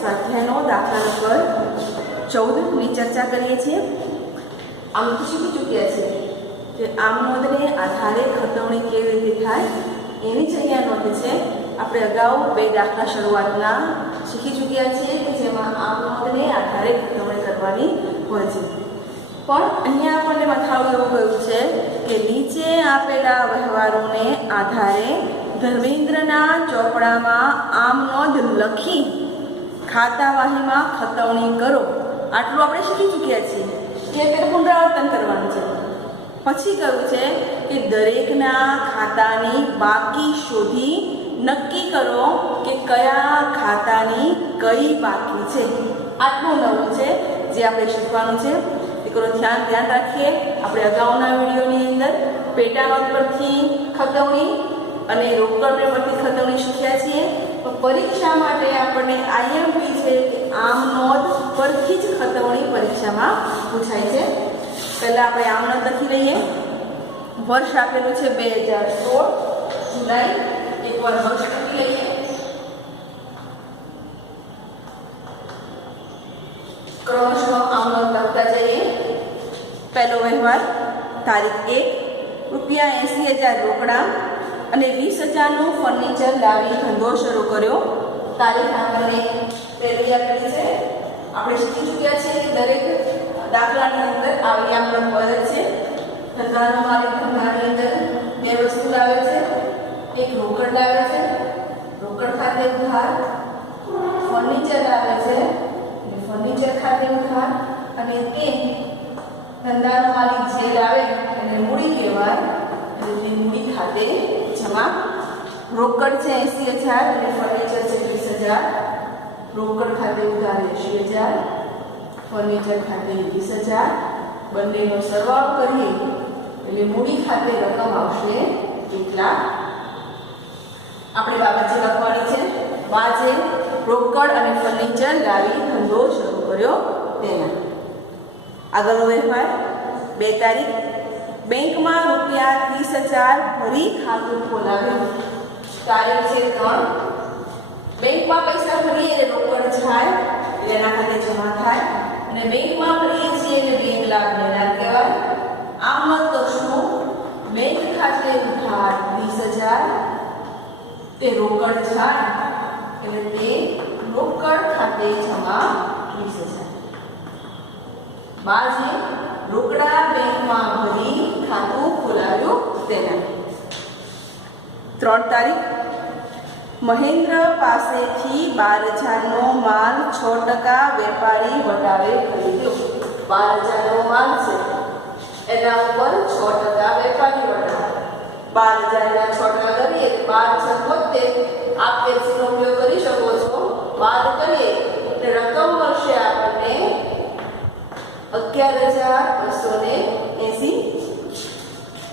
સ્વાધ્યાયનો દાખલા નંબર 14ની ચર્ચા કરીએ છીએ। આમ તો શીખી ચૂક્યા છે કે આમ નોંધને આધારે ખતવણી કેવી રીતે થાય એની જ અહીંયા નોંધ છે। આપણે અગાઉ 2 દાખલા શરૂઆતના શીખી ચૂક્યા છીએ કે જેમાં આમ નોંધને આધારે ખતવણી કરવાની હોય છે, પણ અહીંયા આપણને મથાળું એવું કહ્યું છે કે નીચે આપેલા વ્યવહારોને આધારે ધર્મેન્દ્રના ચોપડામાં આમ નોંધ લખી ખાતાવાહીમાં ખતવણી કરો। આટલું આપણે શીખી ચૂક્યા છીએ કે તેને પુનરાવર્તન કરવાનું છે। પછી કહ્યું છે કે દરેકના ખાતાની બાકી શોધી નક્કી કરો કે કયા ખાતાની કઈ બાકી છે। આટલું નવું છે જે આપણે શીખવાનું છે। દીકરો ધ્યાન રાખીએ। આપણે અગાઉના વિડીયોની અંદર પેટા નોંધ પરથી ખતવણી અને રોકડ પરથી ખતવણી શીખ્યા છીએ। તો પરીક્ષા માટે આપણને આઈએમપી છે કે આમ નોંધ પરથી જ ખતવણી પરીક્ષામાં પૂછાય છે। પહેલા આપણે આમ નોંધ લખી લઈએ। વર્ષ આપેલું છે 2016 જુલાઈ। એકવાર વર્ષ લખી લઈએ। ક્રમશઃ આમ નોંધ લખતા જઈએ। પહેલો વ્યવહાર તારીખ 1 રૂપિયા 80,000 રોકડા અને 20,000નું ફર્નિચર લાવી ધંધો શરૂ કર્યો। તારીખ આપણને પહેલી આપેલી છે। આપણે શીખી ચૂક્યા છીએ કે દરેક દાખલાની અંદર આવી આમ નોંધ હોય છે। ધંધાનો માલિક ધંધાની અંદર 2 વસ્તુ લાવે છે, એક રોકડ લાવે છે, રોકડ ખાતે ઉધાર, ફર્નિચર લાવે છે, ફર્નિચર ખાતે ઉધાર, અને તે ધંધાનો માલિક જે લાવે એને મૂડી કહેવાય, અને તે મૂડી ખાતે જમા। રોકડ છે 80,000 અને ફર્નિચર છે 20,000। રોકડ ખાતે ઉધાર 80,000, ફર્નિચર ખાતે 20,000, બંનેનો સરવાળો કરીએ એટલે મૂડી ખાતે રકમ આવશે 1 લાખ। આપણે બાબત જે લખવાની છે બાજે રોકડ અને ફર્નિચર લાવી ધંધો શરૂ કર્યો તેના। આગળનો વ્યવહાર 2 તારીખ બેંકમાં રૂપિયા 30,000 ભરી ખાતું ખોલાવ્યું। તારીખ છે 3। બેંકમાં પૈસા ભરીએ એટલે રોકડ જાય એટલે એના ખાતે જમા થાય, અને બેંકમાં ભરીએ છીએ એટલે બેંક લાભ લેનાર કહેવાય। આમ નોંધ કરશું બેંક ખાતે ઉધાર 20,000 તે રોકડ જાય એટલે તે રોકડ ખાતે જમા 20,000। બાજે રોકડા બેંકમાં ભરી ખાતું ખોલાવ્યું તેના। 3 તારીખ મહેન્દ્ર પાસેથી 12,000નો માલ 6% વેપારી વટાવે ખરીદ્યો। 12,000નો માલ છે એના ઉપર 6% વેપારી વટાવે। 12,000ના 6% કરીએ 12,070 આપ કેલ્સીનો ઉપયોગ કરી શકો છો। બાદ કરીએ એટલે રકમ મળશે આપણને 11,280।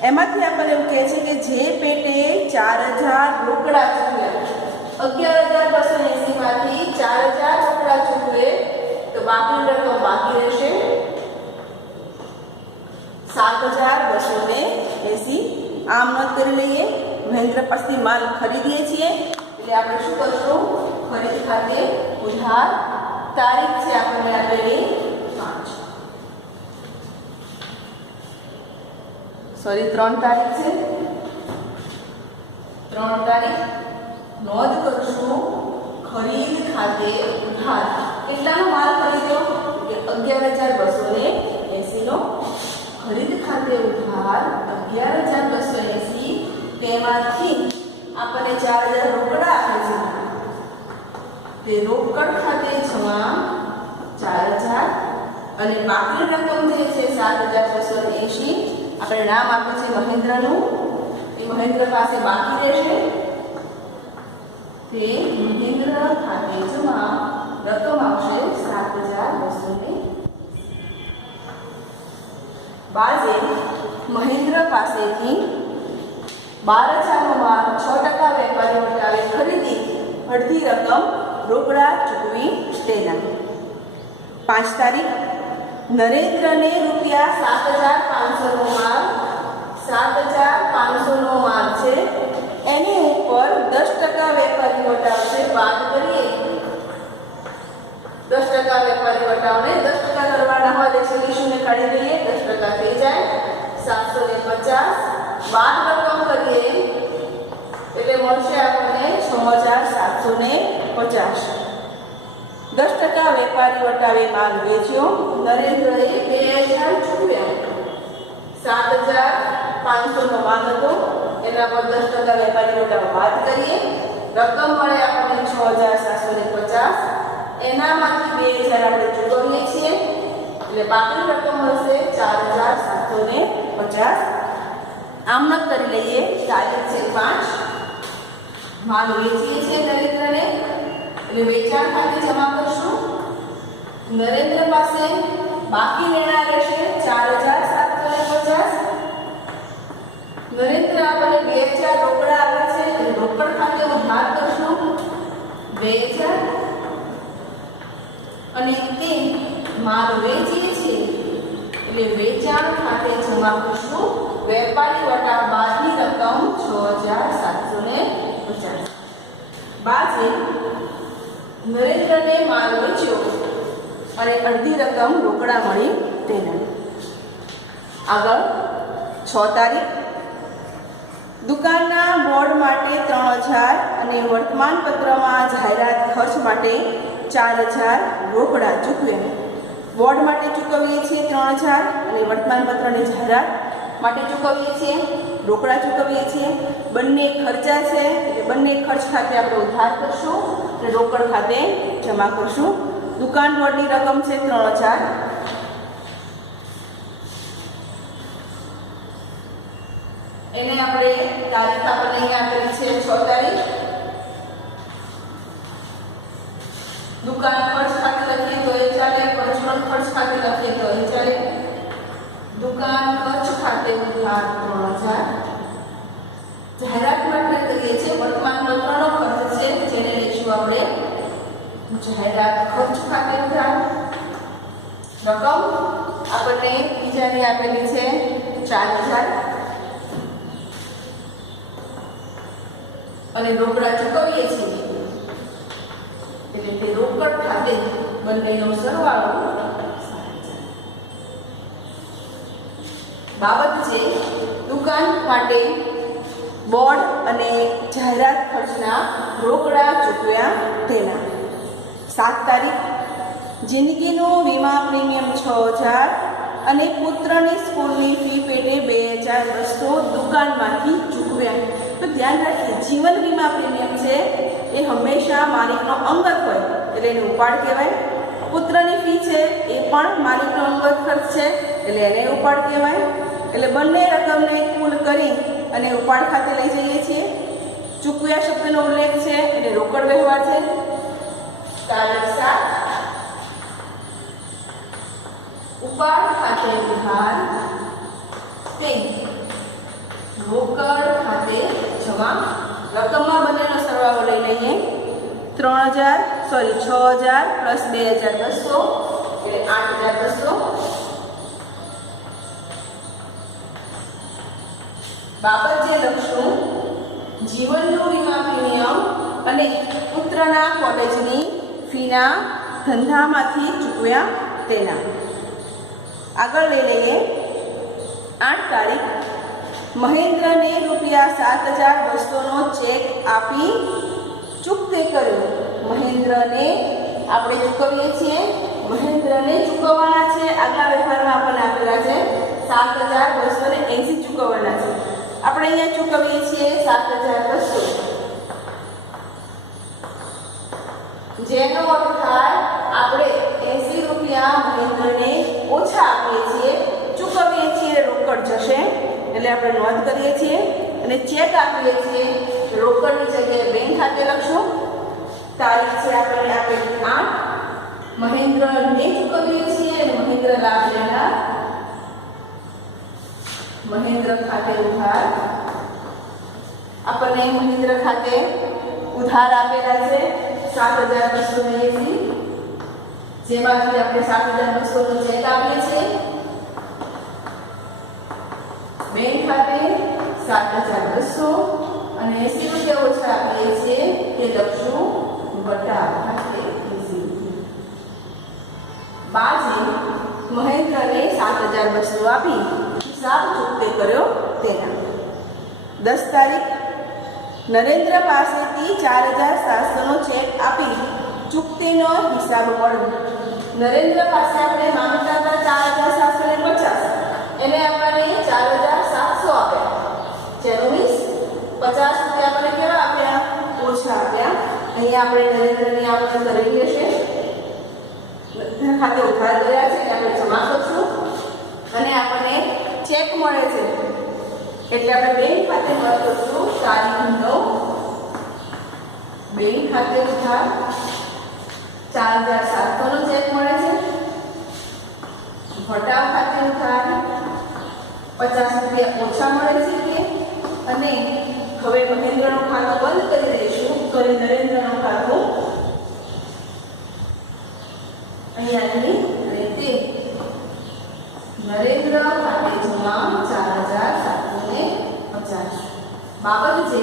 એમાંથી આપણને એવું કહે છે કે જે પેટે 4,000 રોકડા ચૂકવ્યા, 11,280 માંથી 4,000 રોકડા ચૂકવે તો બાકીની રકમ બાકી રહેશે 7,280। આમ નોંધ કરી લઈએ। મહેન્દ્ર પાસેથી માલ ખરીદીએ છીએ એટલે આપણે શું કરશું, ખરીદ ખાતે ઉધાર। તારીખ છે આપણને આપેલી 3 તારીખ છે। 3 તારીખ નોંધ કરશું ખરીદ ખાતે ઉધાર। કેટલાનો માલ ખરીદ્યો કે 11,280 નો। ખરીદ ખાતે ઉધાર 11,280, તેમાંથી આપણને 4,000 રોકડા આપે છે તે રોકડ ખાતે જમા 4,000, અને બાકી રકમ જે છે 7,280 આપણે નામ આપ્યું છે મહેન્દ્રનું, એ મહેન્દ્ર પાસે બાકી રહેશે તે મહેન્દ્ર ખાતે જમા રકમ આવશે 7,280। બાજે મહેન્દ્ર પાસેથી 12,000નો માલ 6% વેપારી વટાવે ખરીદી અડધી રકમ રોકડા ચૂકવી તેના। 5 તારીખ નરેન્દ્રને રૂપિયા 7,500નો માલ 7,500નો માલ છે એની ઉપર 10% વેપારી વટાવશે। બાદ કરીએ વેપારી વટાવને 10% કરવાના હોય એટલે છેલ્લી શૂન્ય કાઢી દઈએ, 10% થઈ જાય 750. બાદ રકમ કરીએ એટલે મળશે આપણને 6750. 10% વેપારી વટાવે માલ વેચ્યો, નરેન્દ્રએ 2000 ચૂકવ્યા. 7500 નો માલ હતો, એના પર 10% વેપારી વટાવ બાદ કરીએ, રકમ મળે આપણને 6750. એનામાંથી 2000 આપણે ચૂકવીએ છીએ એટલે બાકી રકમ મળશે 4750. આમનક કરી લઈએ. તારીખ છે 5, માલ વેચીએ છીએ નરેન્દ્રને એટલે વેચાણ ખાતે જમા કરશું. નરેન્દ્ર પાસે બાકી લેણા રહેશે 4750. નરેન્દ્ર આપણને 2000 રોકડા આપે છે એટલે રોકડ ખાતે ઉધાર કરશું 2000 અને તે માલ વેચીએ છીએ એટલે વેચાણ ખાતે જમા કરશું વેપારી વટા બાદની રકમ 6750. બાજે નરેન્દ્રને માલ વેચ્યો અને અડધી રકમ રોકડા મળી તેને. આગળ 6 તારીખ, દુકાનના બોર્ડ માટે 3000 અને વર્તમાન પત્રમાં જાહેરાત ખર્ચ માટે 4000 રોકડા ચૂકવ્યા. બોર્ડ માટે ચૂકવીએ છીએ 3000 અને વર્તમાન પત્રની જાહેરાત માટે ચૂકવીએ છીએ, રોકડા ચૂકવીએ છીએ. બંને ખર્ચા છે એટલે બંને ખર્ચ ખાતે આપણે ઉધાર કરશું અને રોકડ ખાતે જમા કરશું. દુકાન બોર્ડની રકમ છે 3000. એને આપણે તારીખ આપણને અહીંયા આપેલી છે 6 તારીખ. દુકાન ખર્ચ ખાતે લખીએ તો એ ચાલે, પર્સનલ ખર્ચ ખાતે લખીએ તો એ ચાલે. દુકાન ખર્ચ ખાતે ઉધાર 3000. જાહેરાત માટે કરીએ છીએ વર્તમાન પત્રનો ખર્ચ છે જેને લઈશું આપણે જાહેરાત ખર્ચ ખાતે ઉધાર. રકમ આપણને બીજાની આપેલી છે 4000 અને રોકડા ચૂકવીએ છીએ એટલે તે રોકડ ખાતે બંનેનો સરવાળો. બાબત છે દુકાન માટે બોર્ડ અને જાહેરાત ખર્ચના રોકડા ચૂકવ્યા તેના. 7 તારીખ, જિંદગીનો વીમા પ્રીમિયમ 6000 અને પુત્રની સ્કૂલની ફી પેટે 2200 દુકાનમાંથી ચૂકવ્યા. તો ધ્યાન રાખીએ, જીવન વીમા પ્રીમિયમ છે એ હંમેશા માલિકનો અંગત હોય એટલે એને ઉપાડ કહેવાય. પુત્રની ફી છે એ પણ માલિકનો અંગત ખર્ચ છે એટલે એને ઉપાડ કહેવાય. એટલે બંને રકમને કુલ કરી અને ઉપાડ ખાતે લઈ જઈએ છીએ. ચૂકવ્યા શબ્દનો ઉલ્લેખ છે એટલે રોકડ વ્યવહાર છે. તારીખ 7, ઉપાડ ખાતે ઉધાર તે રોકડ ખાતે જમા. રકમમાં બંનેનો સરવાળો લઈ લઈએ. 6000 પ્લસ 2200 એટલે 8200. બાબત જે લખશું જીવનનું વીમા પ્રીમિયમ અને પુત્રના કોલેજની ફીના ધંધામાંથી ચૂકવ્યા તેના. આગળ લઈ લઈએ 8 તારીખ, મહેન્દ્રને ₹7200નો ચેક આપી ચૂકતે કર્યો. મહેન્દ્રને આપણે ચૂકવીએ છીએ, મહેન્દ્રને ચૂકવવાના છે. આગલા વ્યવહારમાં આપણને આપેલા છે 7280 ચૂકવવાના છે. આપણે અહીંયા ચૂકવીએ છીએ 7200, જેનો અર્થ થાય આપણે 80 રૂપિયા મહેન્દ્રને ઓછા આપીએ છીએ, ચૂકવીએ છીએ રોકડ જશે એટલે આપણે નોંધ કરીએ છીએ. અને ચેક આપીએ છીએ રોકડની જગ્યાએ બેંક ખાતે લખશું. તારીખ છે આપણને આપેલી 8. મહેન્દ્રને ચૂકવીએ છીએ અને મહેન્દ્ર લાભ લેનાર. મહેન્દ્ર ખાતે ઉધાર આપણને મહેન્દ્ર ખાતે ઉધાર આપેલા છે 7280, જેમાંથી આપણે 7200 નો ચેક આપીએ છીએ. બેંક ખાતે 7200 અને 80 રૂપિયા ઓછા આપીએ છીએ તે લખશું વટા ખાતે 80. મહેન્દ્રને 7,200 આપી હિસાબ ચૂકતે કર્યો તેના. 10 તારીખ નરેન્દ્ર પાસેથી 4,700નો ચેક આપી ચૂકતેનો હિસાબ મળ્યો. નરેન્દ્ર પાસે આપણે માંગતા હતા 4,750, એને આપણને 4,700 આપ્યા. જેનું મીન્સ 50 રૂપિયા આપણે કેવા આપ્યા? ઓછા આપ્યા. અહીંયા આપણે નરેન્દ્રની આવક કરેલી હશે, ખાતે ઉધાર કર્યા છે એટલે આપણે જમા કરશું અને આપણને ચેક મળે છે એટલે આપણે બેંક ખાતે વર્ક કરશું. તારીખ 9 બેંક ખાતે ઉધાર 4,700નો ચેક મળે છે. વટાવ ખાતે ઉધાર 50 રૂપિયા ઓછા મળે છે તે. અને હવે મહેન્દ્રનો ખાતો બંધ કરી દઈશું. કરી નરેન્દ્રનો ખાતો અહીંયા અને તે નરેન્દ્ર ખાતે જમા 4,750. બાબત છે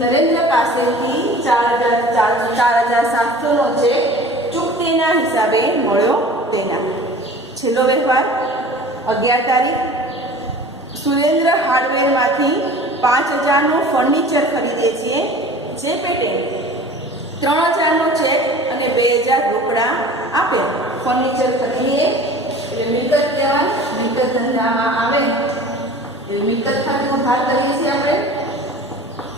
નરેન્દ્ર પાસેથી 4,700નો ચેક ચૂકતેના હિસાબે મળ્યો તેના. છેલ્લો વ્યવહાર 11 તારીખ સુરેન્દ્ર હાર્ડવેરમાંથી 5,000નું ફર્નિચર ખરીદે છે. જે પેટે 3,000નો ચેક અને 2,000 રોકડા આપે. ફર્નિચર ખરીદીએ એટલે મિલકત કહેવાય. મિલકત ધંધામાં આવે એટલે મિલકત ખાતે ઉધાર કરીએ છીએ આપણે.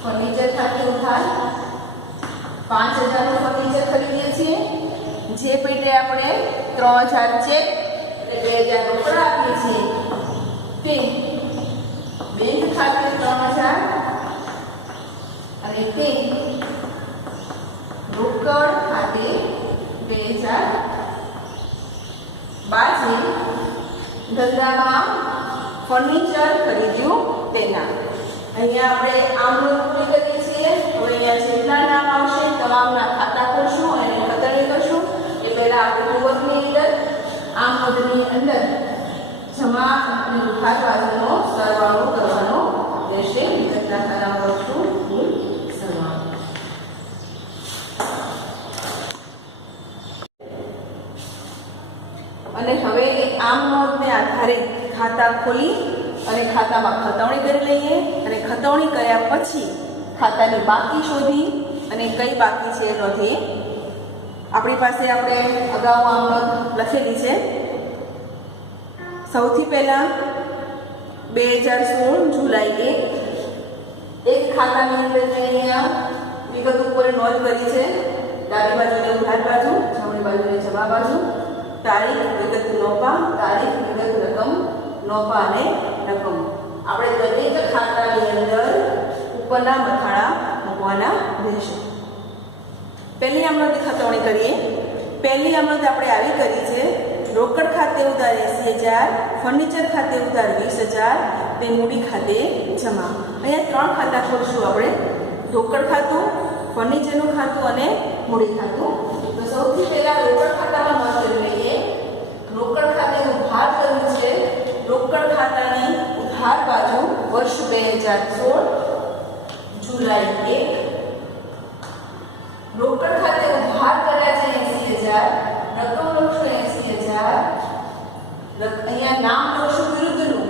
ફર્નિચર ખાતે ઉધાર 5,000નું ફર્નિચર ખરીદીએ છીએ. જે પેટે આપણે 3,000 ચેક એટલે 2,000 રોકડા આપીએ છીએ. તે બેંક ખાતે 3,000 અને તે રોકડ ખાતે 2,000 બાજે ધંધામાં ફર્નિચર ખરીદ્યું તેના. અહીંયા આપણે આમનો પૂરી કરીએ છીએ. હવે અહીંયા જેટલા નામ આવશે તમામના ખાતા કરશું અને ખતરણી કરશું. એ પહેલા આપણે પૂર્વકની અંદર આમ પદની અંદર જમા અને ઉધાર બાજુનો સરવાળો કરવાનો રહેશે. વિગતના ખાતામાં કરશું કુલ સરવાળો. અને હવે આમ નોંધને આધારે ખાતા ખોલી અને ખાતામાં ખતવણી કરી લઈએ. અને ખતવણી કર્યા પછી ખાતાની બાકી શોધી અને કઈ બાકી છે એ નોંધીએ. આપણી પાસે આપણે અગાઉ આમ નોંધ લખેલી છે. સૌથી પહેલા 2016 જુલાઈ 1 એક ખાતાની અંદર અહીંયા વિગત ઉપર નોંધ કરી છે. ડાબી બાજુને ઉધાર બાજુ, જમણી બાજુને જમા બાજુ. તારીખ વિગત નોપા, તારીખ વિગત રકમ નોપા અને રકમ. આપણે દરેક ખાતાની અંદર ઉપરના મથાળા મૂકવાના રહેશે. પહેલી આમનોંધ ખતવણી કરીએ. પહેલી આમનોંધ આપણે આવી કરી છે. રોકડ ખાતે ઉધાર 80,000, ફર્નિચર ખાતે ઉધાર 20,000, તે મૂડી ખાતે જમા. અહીંયા 3 ખાતા ખોલશું આપણે. રોકડ ખાતું, ફર્નિચરનું ખાતું અને મૂડી ખાતું. તો સૌથી પહેલા રોકડ ખાતામાં નોંધ કરી લઈએ. રોકડ ખાતે ઉધાર કર્યું છે. રોકડ ખાતાની ઉધાર બાજુ વર્ષ 2016 જુલાઈ 1. રોકડ ખાતે ઉધાર કર્યા છે 80,000. રકમ લખશું 80,000. અહીંયા નામ લખશું વિરુદ્ધનું.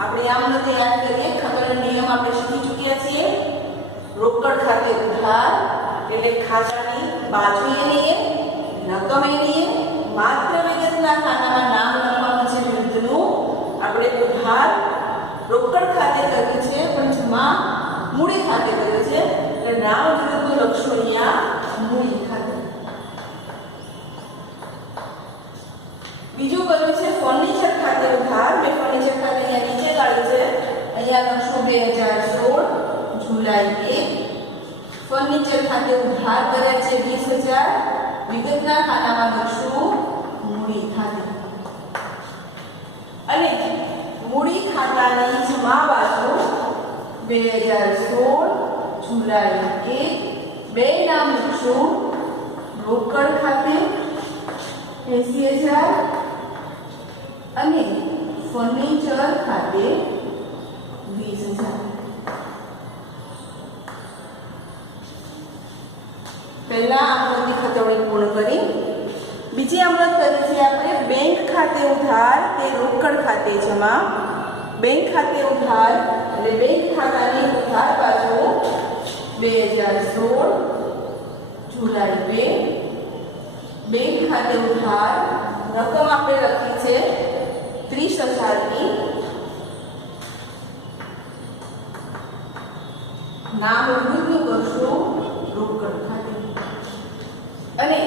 આપણે આમ નથી યાદ કરીએ. ખબર નિયમ આપણે શીખી ચૂક્યા છીએ. રોકડ ખાતે ઉધાર એટલે ખાતાની બાજુ એ લઈએ, રકમ એ લઈએ. માત્ર વિગતના ખાતામાં નામ લખવાનું છે વિરુદ્ધનું. આપણે ઉધાર રોકડ ખાતે કર્યું છે પણ જમા મૂડી ખાતે કર્યું છે એટલે નામ વિરુદ્ધનું લખશું અહીંયા મૂડી ખાતે. બીજું કર્યું છે ફર્નિચર ખાતે ઉધાર. મેં ફર્નિચર ખાતે અહીંયા નીચે કાઢ્યું છે. અહીંયા લખશું 2016 જુલાઈ 1. ફર્નિચર ખાતે ઉધાર કર્યા છે 20,000. વિગતના ખાતામાં લખશું મૂડી ખાતે. અને મૂડી ખાતાની જમા બાજુ 2016 જુલાઈ 1. બે નામ લખશું. રોકડ ખાતે 80,000 અને ફર્નિચર ખાતે 20,000. પહેલા આમનોંધની ખતવણી પૂર્ણ કરી. બીજી આમનોંધ કરી છે આપણે બેંક ખાતે ઉધાર કે રોકડ ખાતે જમા. બેંક ખાતે ઉધાર એટલે બેંક ખાતાની ઉધાર બાજુ 2016 જુલાઈ 2. બેંક ખાતે ઉધાર રકમ આપણે લખી છે 30,000ની. નામ વૃદ્ધિ કરશું રોકડ ખાતે અને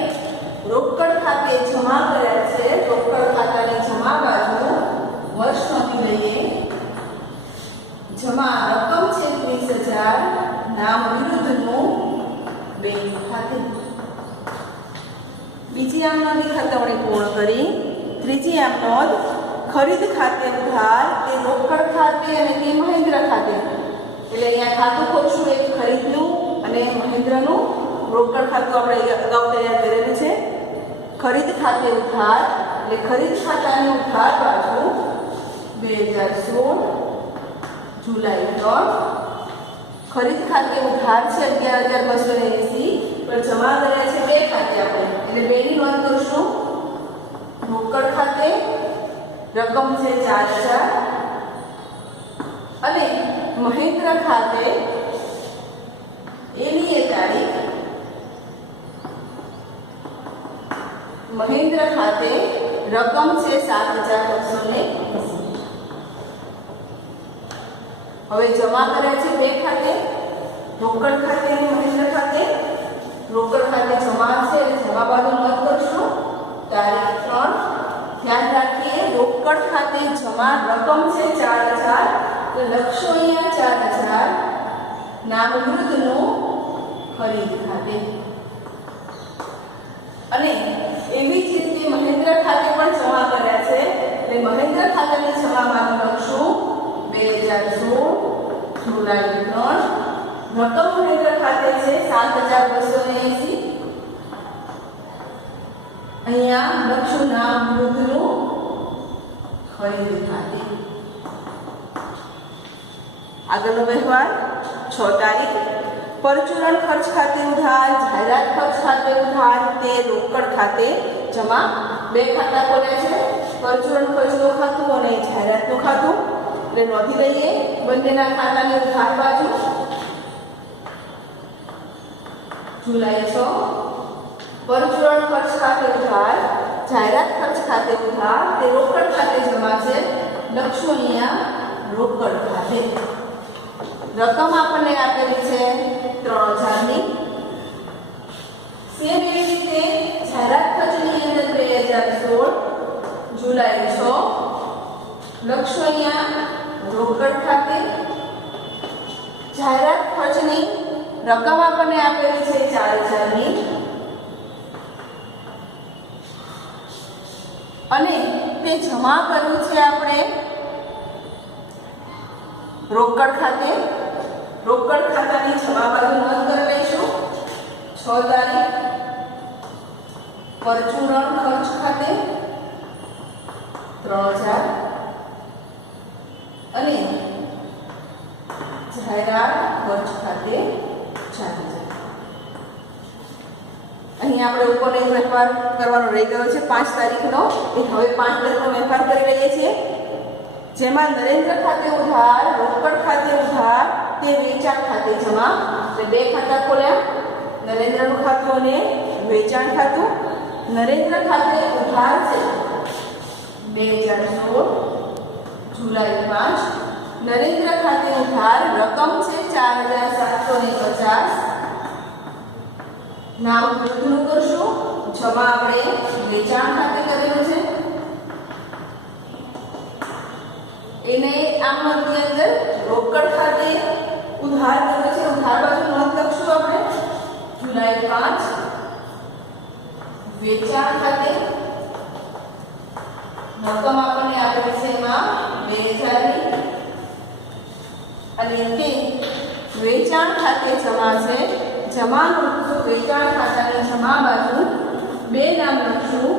રોકડ ખાતે જમા કર્યા છે. રોકડ ખાતાની જમા બાજુ વર્ષ નોંધી લઈએ. જમા રકમ છે 30,000. નામ વિરુદ્ધનું બેંક ખાતે. બીજી આમ નોંધની ખતવણી પૂર્ણ કરી. ત્રીજી આમ નોંધ ખરીદ ખાતે ઉધાર કે રોકડ ખાતે અને તે મહેન્દ્ર ખાતે. એટલે અહીંયા ખાતું ખોલશું એક ખરીદનું અને મહેન્દ્રનું. રોકડ ખાતું આપણે અગાઉ તૈયાર કરેલું છે. ખરીદ ખાતે ઉધાર એટલે ખરીદ ખાતાની ઉધાર બાજુ 2016 જુલાઈ 3. ખરીદ ખાતે ઉધાર છે 11,280 પણ જમા કર્યા છે બે ખાતે આપણે એટલે બેની નોંધ કરશું. રોકડ ખાતે રકમ છે 4,000 અને મહેન્દ્ર ખાતે એની એ તારીખ. મહેન્દ્ર ખાતે રકમ છે 7,280. હવે જમા કર્યા છે બે ખાતે. રોકડ ખાતે અને મહેન્દ્ર ખાતે. રોકડ ખાતે જમા છે એટલે જમા બાજુ નોંધ કરશું તારીખ 3. ધ્યાન રાખીએ રોકડ ખાતે જમા રકમ છે 4,000 તો લખશો અહીંયા 4,000. નામ વૃદ્ધનું ખરીદ ખાતે. અને એવી જ રીતે મહેન્દ્ર ખાતે પણ જમા કર્યા છે એટલે મહેન્દ્ર ખાતાની જમા બાજુ લખશું 2016 જુલાઈ 3. રકમ મહેન્દ્ર ખાતે છે 7,280. અહીંયા લખશું નામ વૃદ્ધનું ખરીદ ખાતે. આગળનો વ્યવહાર 6 તારીખ. પરચુરણ ખર્ચ ખાતે ઉધાર, જાહેરાત ખર્ચ ખાતે ઉધાર તે રોકડ ખાતે જમા. બે ખાતા ખોલ્યા છે. પરચુરણ ખર્ચનું ખાતું અને જાહેરાતનું ખાતું એટલે નોંધી લઈએ બંનેના ખાતાની ઉધાર બાજુ. જુલાઈ 6. પરચુરણ ખર્ચ ખાતે ઉધાર, જાહેરાત ખર્ચ ખાતે ઉધાર તે રોકડ ખાતે જમા છે. લખશું અહીંયા રોકડ ખાતે. રકમ આપણને આપેલી છે 3,000ની. સેમ એવી રીતે જાહેરાત ખર્ચની અંદર 2016 જુલાઈ 6. લખશું અહીંયા રોકડ ખાતે. જાહેરાત ખર્ચની રકમ આપણને આપેલી છે 4,000ની અને તે જમા કર્યું છે આપણે રોકડ ખાતે. રોકડ ખાતાની જમા બાજુ નોંધ કરી લઈશું 6 તારીખ. પરચુરણ ખર્ચ ખાતે 3,000 અને જાહેરાત ખર્ચ ખાતે 4,000. અહીં આપણે ઉપરનો એક વ્યવહાર કરવાનો રહી ગયો છે 5 તારીખનો. એ હવે 5 તારીખનો વ્યવહાર કરી લઈએ છીએ. જેમાં નરેન્દ્ર ખાતે ઉધાર, રોકડ ખાતે ઉધાર તે વેચાણ ખાતે જમા. એટલે બે ખાતા ખોલ્યા. નરેન્દ્રનું ખાતું અને વેચાણ ખાતું. નરેન્દ્ર ખાતે ઉધાર છે 2016 જુલાઈ 5. નરેન્દ્ર ખાતે ઉધાર રકમ છે 4,750. નામ વૃદ્ધનું કરશું. જમા આપણે વેચાણ ખાતે કરેલું છે એને આમ નોંધની અંદર રોકડ ખાતે ઉધાર કર્યો છે. ઉધાર બાજુ નોંધ લખશું આપણે જુલાઈ 5. વેચાણ ખાતે રકમ આપણને આપેલી છે એમાં 2,000ની અને તે વેચાણ ખાતે જમા છે. જમાનું વેચાણ ખાતાની જમા બાજુ બે નામ લખશું.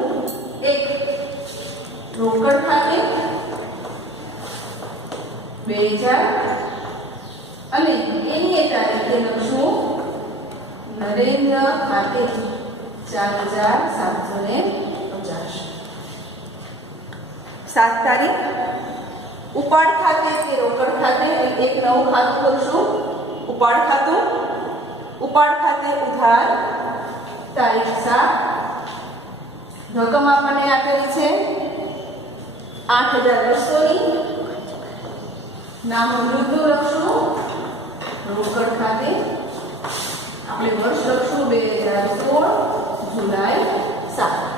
એક રોકડ ખાતે 2,000 અને એની તારીખે લખશું નરેન્દ્ર ખાતે 4,750. 7 તારીખ ઉપાડ ખાતે કે રોકડ ખાતે એક નવું ખાતું ખોલશું ઉપાડ ખાતું ઉપાડ ખાતે ઉધાર તારીખ 7 રકમ આપણને આપેલી છે 8,200 ની નામ મૃત્યુ લખશું રોકડ ખાતે આપણે વર્ષ લખશું 2016 જુલાઈ 7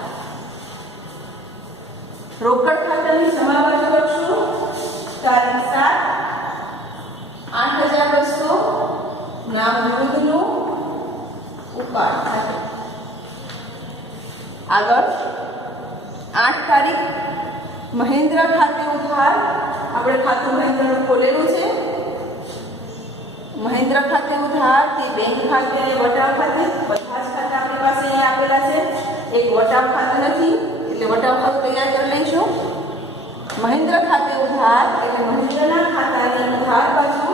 રોકડ ખાતાની જમા બાજુ લખશું તારીખ 7 8,200 નામ વિરુદ્ધનું ઉપાડ ખાતે આગળ 8 તારીખ મહેન્દ્ર ખાતે ઉધાર આપણે ખાતું મહેન્દ્રનું ખોલેલું છે મહેન્દ્ર ખાતે ઉધાર તે બેંક ખાતે અને વટાવ ખાતે બધા જ ખાતા આપણી પાસે અહીંયા આપેલા છે એક વટાવ ખાતું નથી એટલે વટાવ ખાતું તૈયાર કરી લઈશું મહેન્દ્ર ખાતે ઉધાર એટલે મહેન્દ્રના ખાતાની ઉધાર બાજુ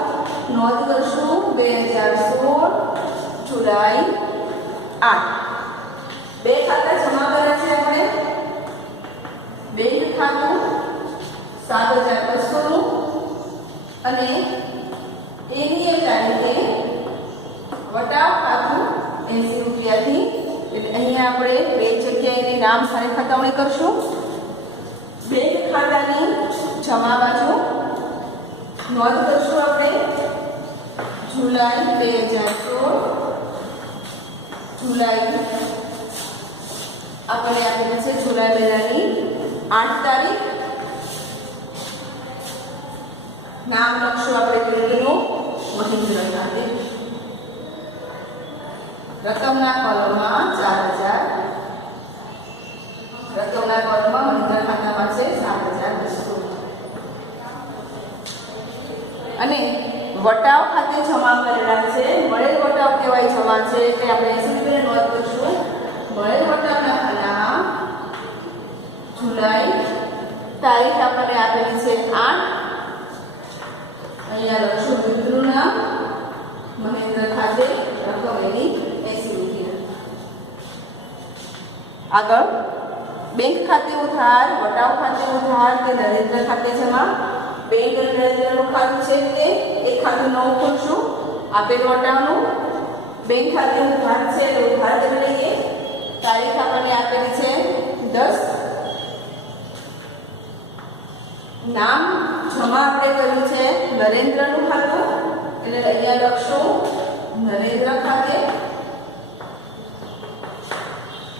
નોંધ કરશું 2016 જુલાઈ 8 બે ખાતા જમા કર્યા છે આપણે બેંક ખાતું 7,200 નું અને એની એ તારીખે વટાવ ખાતું 80 રૂપિયાથી એટલે અહીંયા આપણે બે જગ્યાએ નામ સારી ખતાવણી કરશું બેંક ખાતાની જમા બાજુ નોંધ કરશું આપણે જુલાઈ 2016 જુલાઈ આપણે આપેલું છે જુલાઈ મહિનાની 8 તારીખ નામ લખશું આપણે વિરુદ્ધનું મહેન્દ્ર ખાતે રકમના કોલમમાં 4,000 રકમના કોલમમાં મહેન્દ્ર ખાતામાં છે 7,200 અને વટાવ ખાતે જમા કરેલા છે મળેલ વટાવ કહેવાય જમા છે એટલે આપણે 80 રૂપિયા નોંધ કરીશું મળેલ વટાવના ખાતામાં જુલાઈ તારીખ આપણને આપેલી છે 8 અહીંયા લખશું વિરુદ્ધનું નામ મહેન્દ્ર ખાતે રકમ એની 80 રૂપિયા આગળ બેંક ખાતે ઉધાર વટાવ ખાતે ઉધાર કે નરેન્દ્ર ખાતે જમા બેંક અને નરેન્દ્રનું ખાતું છે તે એક ખાતું નવું ખોલશું આપેલ વટાવનું બેંક ખાતે ઉધાર છે એટલે ઉધાર કરી લઈએ તારીખ આપણને આપેલી છે 10 નામ જમા આપણે કર્યું છે નરેન્દ્રનું ખાતું એટલે અહીંયા લખશું નરેન્દ્ર ખાતે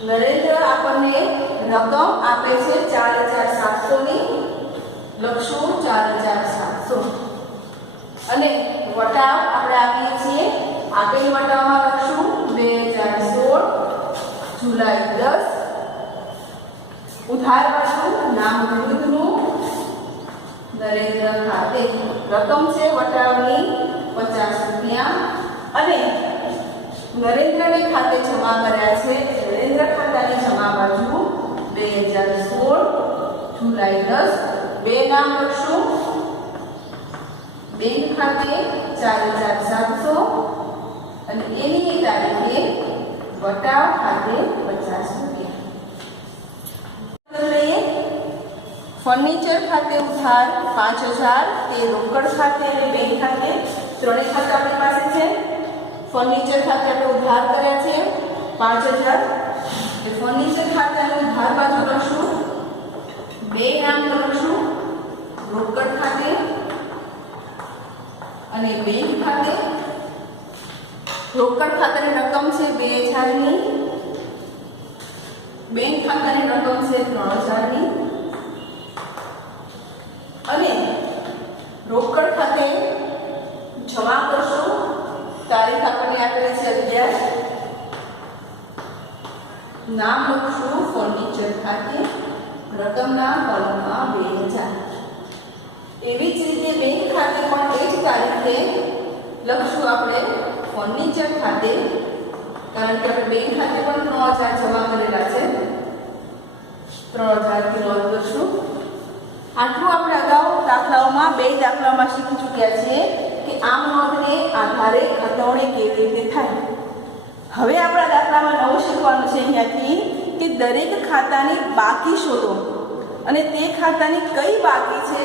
નરેન્દ્ર આપણને રકમ આપે છે 4,700 ની લખશું 4,700 અને વટાવ આપણે આપીએ છીએ આપેલ વટાવમાં લખશું 2016 જુલાઈ 10 ઉધાર બાજુ નામ વિરુદ્ધનું નરેન્દ્ર ખાતે રકમ છે વટાવની 50 રૂપિયા અને નરેન્દ્રને ખાતે જમા કર્યા છે નરેન્દ્ર ખાતાની જમા બાજુ 2016 જુલાઈ 10 બે નામ લખશું બેંક ખાતે 4,700 અને એની તારીખે વટાવ ખાતે 50 રૂપિયા લઈએ ફર્નિચર ખાતે ઉધાર 5,000 તે રોકડ ખાતે અને બેંક ખાતે ત્રણેય ખાતા આપણી પાસે છે ફર્નિચર ખાતે આપણે ઉધાર કર્યા છે 5,000 એટલે ફર્નિચર ખાતાની ઉધાર બાજુ લખશું બે નામ લખશું રોકડ ખાતે અને બેંક ખાતે રોકડ ખાતાની રકમ છે 2,000 ની બેંક ખાતાની રકમ છે 3,000 ની અને રોકડ ખાતે જમા કરશું તારીખ આપણને આપેલી છે 11 નામ લખશું ફર્નિચર ખાતે રકમના કોલમમાં 2,000 એવી જ રીતે બેંક ખાતે પણ એ જ તારીખે લખશું આપણે ફર્નિચર ખાતે કારણ કે આપણે બેંક ખાતે પણ 3,000 જમા કરેલા છે 3,000 થી નોંધ કરશું આટલું આપણે અગાઉ દાખલાઓમાં બે દાખલાઓમાં શીખી ચૂક્યા છીએ કે આમ નોંધને આધારે ખતવણી કેવી રીતે થાય હવે આપણા દાખલામાં નવું શીખવાનું છે અહીંયાથી કે દરેક ખાતાની બાકી શોધો અને તે ખાતાની કઈ બાકી છે।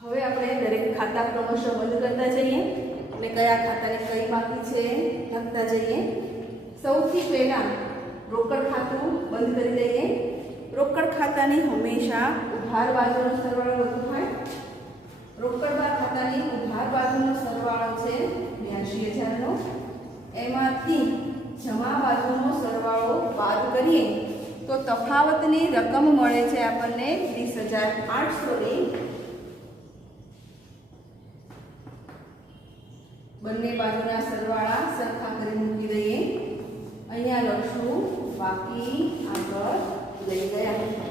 હવે આપણે દરેક ખાતા ક્રમશઃ બંધ કરતા જઈએ અને કયા ખાતાની કઈ બાકી છે લખતા જઈએ। સૌથી પહેલા રોકડ ખાતું બંધ કરી દઈએ। રોકડ ખાતાની હંમેશા ઉધાર બાજુનો સરવાળો વધુ થાય। રોકડ ખાતાની ઉધાર બાજુનો સરવાળો છે 82,000 નો। એમાંથી જમા બાજુનો સરવાળો બાદ કરીએ તો તફાવતની રકમ મળે છે આપણને 20,800 ની। બંને બાજુના સરવાળા સરખા કરી મૂકી દઈએ। અહીંયા લખશું બાકી આગળ લઈ ગયા।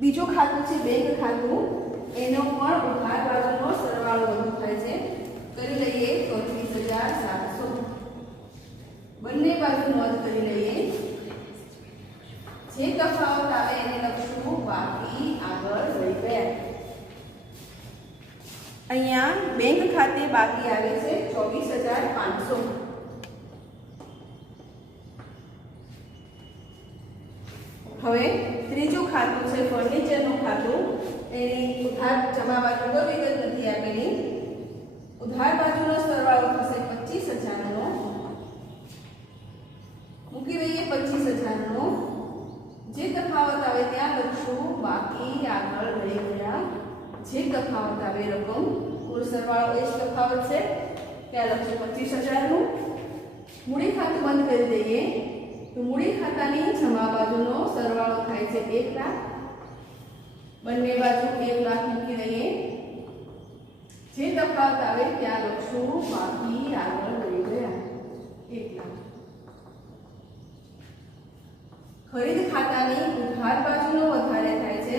બીજું ખાતું છે બેંક ખાતું। એનો પણ ઉધાર બાજુનો સરવાળો વધુ થાય છે। કરી લઈએ 35,700। બંને બાજુ નોંધ કરી લઈએ। જે તફાવત આવે એને લખશું બાકી આગળ લઈ ગયા। અહીંયા બેંક ખાતે બાકી આવે છે 24,500। હવે ત્રીજું ખાતું છે ફર્નિચરનું ખાતું। એની ઉધાર જમા બાજુ કોઈ વિગત નથી આપેલી। ઉધાર બાજુનો સરવાળો થશે 25,000 નો। મૂકી દઈએ 25,000 નો। જે તફાવત આવે ત્યાં લખશું બાકી આગળ લઈ ગયા। જે તફાવત આવે રકમ કુલ સરવાળો એ જ તફાવત છે ત્યાં લખશું 25,000 નું। મૂડી ખાતું બંધ કરી દઈએ તો મૂડી ખાતાની જમા બાજુનો સરવાળો થાય છે 1 લાખ। બંને બાજુ 1 લાખ મૂકી દઈએ। જે તફાવત આવે ત્યાં લખશું બાકી આગળ લઈ ગયા 1 લાખ। ખરીદ ખાતાની ઉધાર બાજુનો વધારે થાય છે।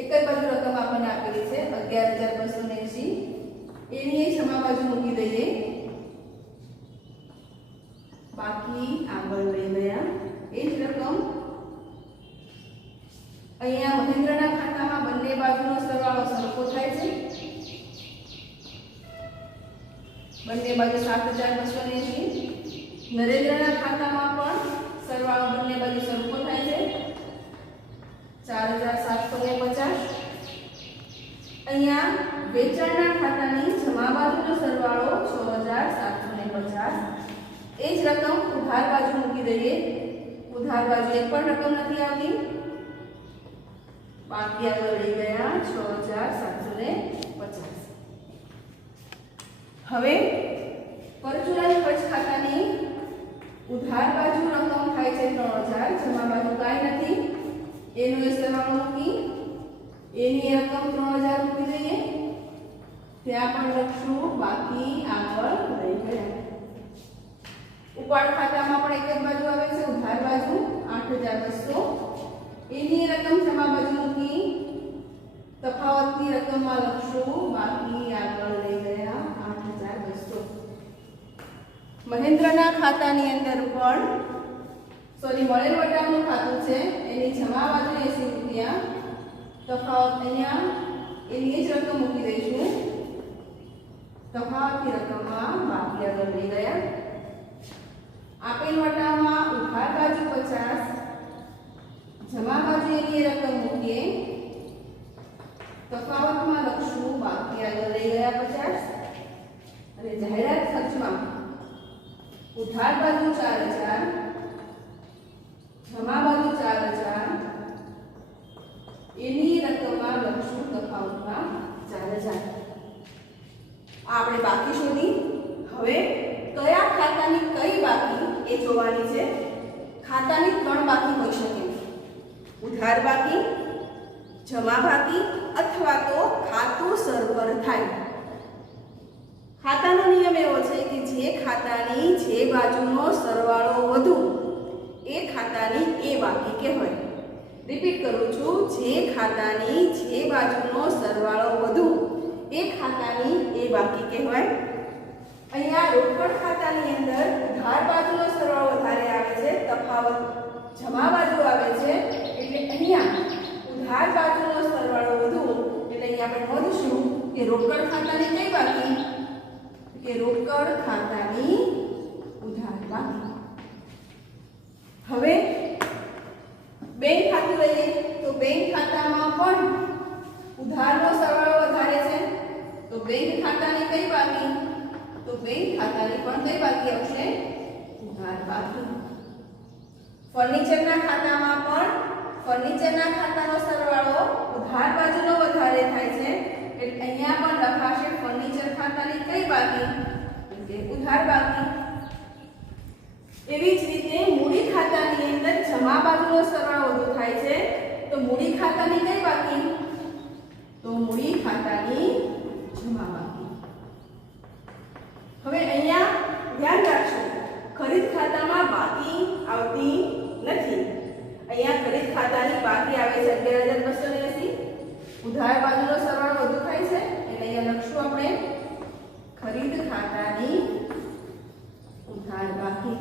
એક જ બાજુ રકમ આપણને આપેલી છે 11,280। એની જમા બાજુ મૂકી દઈએ બાકી આગળ લઈ ગયા એ જ રકમ। અહીંયા મહેન્દ્રના ખાતામાં બંને બાજુનો સરવાળો સરખો થાય છે। બંને બાજુ 7,280। નરેન્દ્રના ખાતામાં પણ સરવાળો બંને બાજુ સરખો થાય છે 4,750। અહીંયા વેચાણના ખાતાની જમા બાજુનો સરવાળો 6,750। એ જ રકમ ઉધાર બાજુ મૂકી દઈએ। ઉધાર બાજુ એક પણ રકમ નથી આવતી બાકી આગળ લઈ ગયા 6,750। હવે પરચુરણ ખર્ચ ખાતાની ઉધાર બાજુ રકમ થાય છે 3,000। જમા બાજુ કાંઈ નથી એનો એ સરવાળો મૂકી એની રકમ 3,000 મૂકી દઈએ। ત્યાં પણ લખશું બાકી આગળ લઈ ગયા। ઉપાડ ખાતામાં પણ એક જ બાજુ આવે છે ઉધાર બાજુ 8,200। એની રકમ જમા બાજુ મૂકી તફાવતની રકમમાં લખશું બાકી આગળ લઈ ગયા 8,200। મહેન્દ્રના ખાતાની અંદર પણ મળેલ વટાવનું ખાતું છે એની જમા બાજુ 80 રૂપિયા। તફાવત અહીંયા એની જ રકમ મૂકી દઈશું તફાવતની રકમમાં બાકી આગળ લઈ ગયા। આપેલ વટાવમાં ઉધાર બાજુ 50 જમા બાજુ એની રકમ મૂકીએ તફાવતમાં લખશું બાકી આગળ લઈ ગયા 50। અને જાહેરાત ખર્ચમાં ઉધાર બાજુ 4,000 જમા બાજુ 4,000 એની રકમમાં લખશું તફાવતમાં 4,000। આપણે બાકી શોધી। હવે કયા ખાતાની કઈ બાકી એ જોવાની છે। ખાતાની 3 બાકી હોઈ શકે ઉધાર બાકી જમા બાકી અથવા તો ખાતું સરભર થાય। ખાતાનો નિયમ એવો છે કે જે ખાતાની જે બાજુનો સરવાળો વધુ એ ખાતાની એ બાકી કહેવાય। રિપીટ કરું છું જે ખાતાની જે બાજુનો સરવાળો વધુ એ ખાતાની એ બાકી કહેવાય। અહીંયા રોકડ ખાતાની અંદર ઉધાર બાજુનો સરવાળો વધારે આવે છે તફાવત જમા બાજુ આવે છે એટલે અહીંયા ઉધાર બાજુનો સરવાળો વધુ એટલે અહીંયા આપણે નોંધીશું કે રોકડ ખાતાની કઈ બાકી કે રોકડ ખાતાની ઉધાર બાકી। હવે બેંક ખાતું લઈએ તો બેંક ખાતામાં પણ ઉધારનો સરવાળો વધારે છે, તો બેંક ખાતાની કઈ બાકી? તો બેંક ખાતાની પણ કઈ બાકી આવશે? ઉધાર બાકી. ફર્નિચરના ખાતામાં પણ ફર્નિચરના ખાતાનો સરવાળો ઉધાર બાજુનો વધારે થાય છે, એટલે અહીંયા પણ લખાશે ફર્નિચર ખાતાની કઈ બાકી? એટલે ઉધાર બાકી. એવી જ રીતે મૂડી ખાતાની અંદર જમા બાજુનો સરવાળો વધુ થાય છે, તો મૂડી ખાતાની કઈ બાકી? તો મૂડી ખાતાની જમા બાકી. હવે અહીંયા ધ્યાન રાખજો, ખરીદ ખાતામાં બાકી આવતી નથી. અહીંયા ખરીદ ખાતાની બાકી આવે છે 11280. ઉધાર બાજુનો સરવાળો વધુ થાય છે એટલે અહીંયા લખશું આપણે ખરીદ ખાતાની ઉધાર બાકી.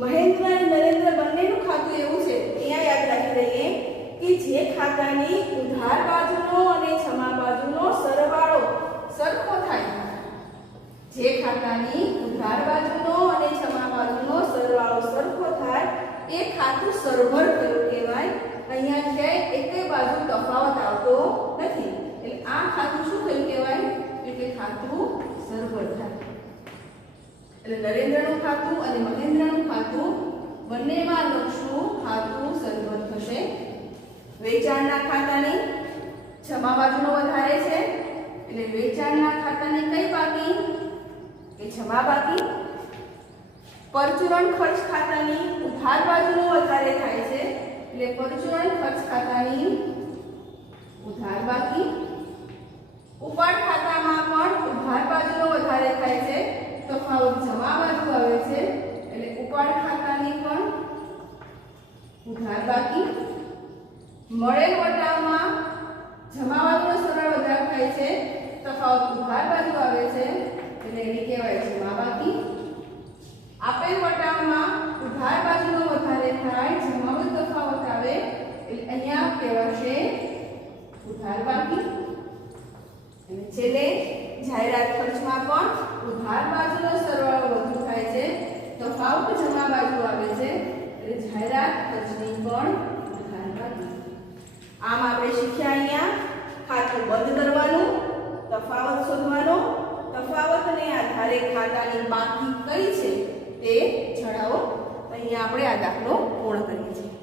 મહેન્દ્ર અને નરેન્દ્ર બંનેનું ખાતું એવું છે, અહીંયા યાદ રાખી લઈએ કે જે ખાતાની ઉધાર બાજુનો અને જમા બાજુનો સરવાળો સરખો થાય, જે ખાતાની ઉધાર બાજુનો અને જમા બાજુનો સરવાળો સરખો થાય એ ખાતું સરભર કયું કહેવાય? અહીંયા ક્યાંય એકે બાજુ તફાવત આવતો નથી, એટલે આ ખાતું શું કયું કહેવાય? એટલે ખાતું સરભર થાય. એટલે નરેન્દ્રનું ખાતું અને મહેન્દ્રનું ખાતું બંનેમાં લખશું ખાતું સરભર થશે. વેચાણના ખાતાની જમા બાજુનો વધારે છે એટલે વેચાણના ખાતાની કઈ બાકી? કે જમા બાકી. પરચુરણ ખર્ચ ખાતાની ઉધાર બાજુનો વધારે થાય છે એટલે પરચુરણ ખર્ચ ખાતાની ઉધાર બાકી. ઉપાડ ખાતામાં પણ ઉધાર બાજુનો વધારે થાય છે, તફાવત જમા બાજુ આવે છે એટલે ઉપાડ ખાતાની પણ ઉધાર બાકી. મળેલ વટાવમાં જમા બાજુનો સરવાળો વધારે થાય છે, તફાવત ઉધાર બાજુ આવે છે એટલે એની કહેવાય જમા બાકી. આપેલ વટાવમાં ઉધાર બાજુનો વધારે થાય, જમા બાજુ તફાવત આવે એટલે અહીંયા કહેવાશે ઉધાર બાકી. અને છેલ્લે જાહેરાત ખર્ચમાં પણ ઉધાર બાજુનો સરવાળો વધુ થાય છે, તફાવત જમા બાજુ આવે છે એટલે જાહેરાત ખર્ચની પણ ઉધાર બાકી. આમ આપણે શીખ્યા અહીંયા ખાતું બંધ કરવાનું, તફાવત શોધવાનો, તફાવતને આધારે ખાતાની બાકી કઈ છે તે જણાવો. અહીંયા આપણે આ દાખલો પૂર્ણ કરીએ છીએ.